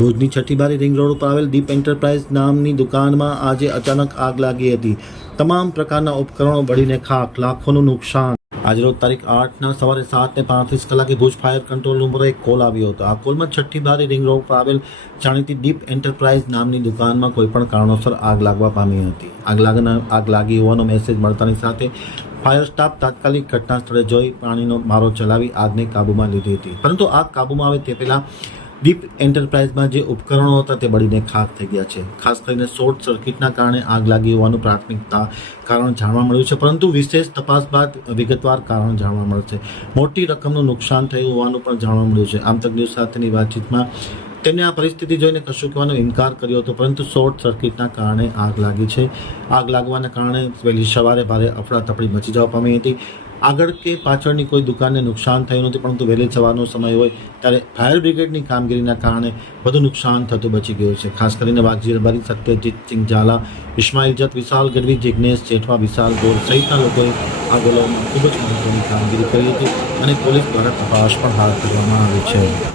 ભુજની Chhathibari ring road ઉપર આવેલ દીપ એન્ટરપ્રાઇઝ નામની દુકાનમાં આજે અચાનક આગ લાગી હતી. તમામ પ્રકારના ઉપકરણો બળીને ખાક લાખોનું નુકસાન. આજરોજ તારીખ આઠના સવારે સાત ને પાંત્રીસ કલાકે ભુજ ફાયર કંટ્રોલ પર એક કોલ આવ્યો હતો. આ કોલમાં છઠ્ઠી બારી રિંગ રોડ પર આવેલ જાણીતી દીપ એન્ટરપ્રાઇઝ નામની દુકાનમાં કોઈ પણ કારણોસર આગ લાગવા પામી હતી. આગ લાગના, આગ લાગી હોવાનો મેસેજ મળતાની સાથે ફાયર સ્ટાફ તાત્કાલિક ઘટના સ્થળે જોઈ પાણીનો મારો ચલાવી આગને કાબૂમાં લીધી હતી. પરંતુ આગ કાબૂમાં આવે તે પહેલાં દીપ એન્ટરપ્રાઇઝમાં જે ઉપકરણો હતા તે બળીને ખાક થઈ ગયા છે. ખાસ કરીને શોર્ટ સર્કિટના કારણે આગ લાગી હોવાનું પ્રાથમિકતા કારણ જાણવા મળ્યું છે, પરંતુ વિશેષ તપાસ બાદ વિગતવાર કારણ જાણવા મળશે. મોટી રકમનું નુકસાન થયું હોવાનું પણ જાણવા મળ્યું છે. આમ તક સાથેની વાતચીતમાં તેમણે આ પરિસ્થિતિ જોઈને કશું કહેવાનો ઇનકાર કર્યો હતો, પરંતુ શોર્ટ સર્કિટના કારણે આગ લાગી છે. આગ લાગવાના કારણે વહેલી સવારે ભારે અફડાતફડી મચી જવા પામી હતી. આગળ કે પાછળની કોઈ દુકાનને નુકસાન થયું નથી, પરંતુ વહેલી સવારનો સમય હોય ત્યારે ફાયર બ્રિગેડની કામગીરીના કારણે વધુ નુકસાન થતું બચી ગયું છે. ખાસ કરીને વાઘજી રબારી સત્યજીત સિંહ ઝાલા, ઇસ્માઇલ જત, વિશાલ ગઢવી જિજ્ઞેશ જેઠવા, વિશાલ ગોર સહિતના લોકોએ આ ગોલાઓમાં ખૂબ જ મહત્વની કામગીરી કરી હતી અને પોલીસ દ્વારા તપાસ પણ હાથ ધરવામાં આવી છે.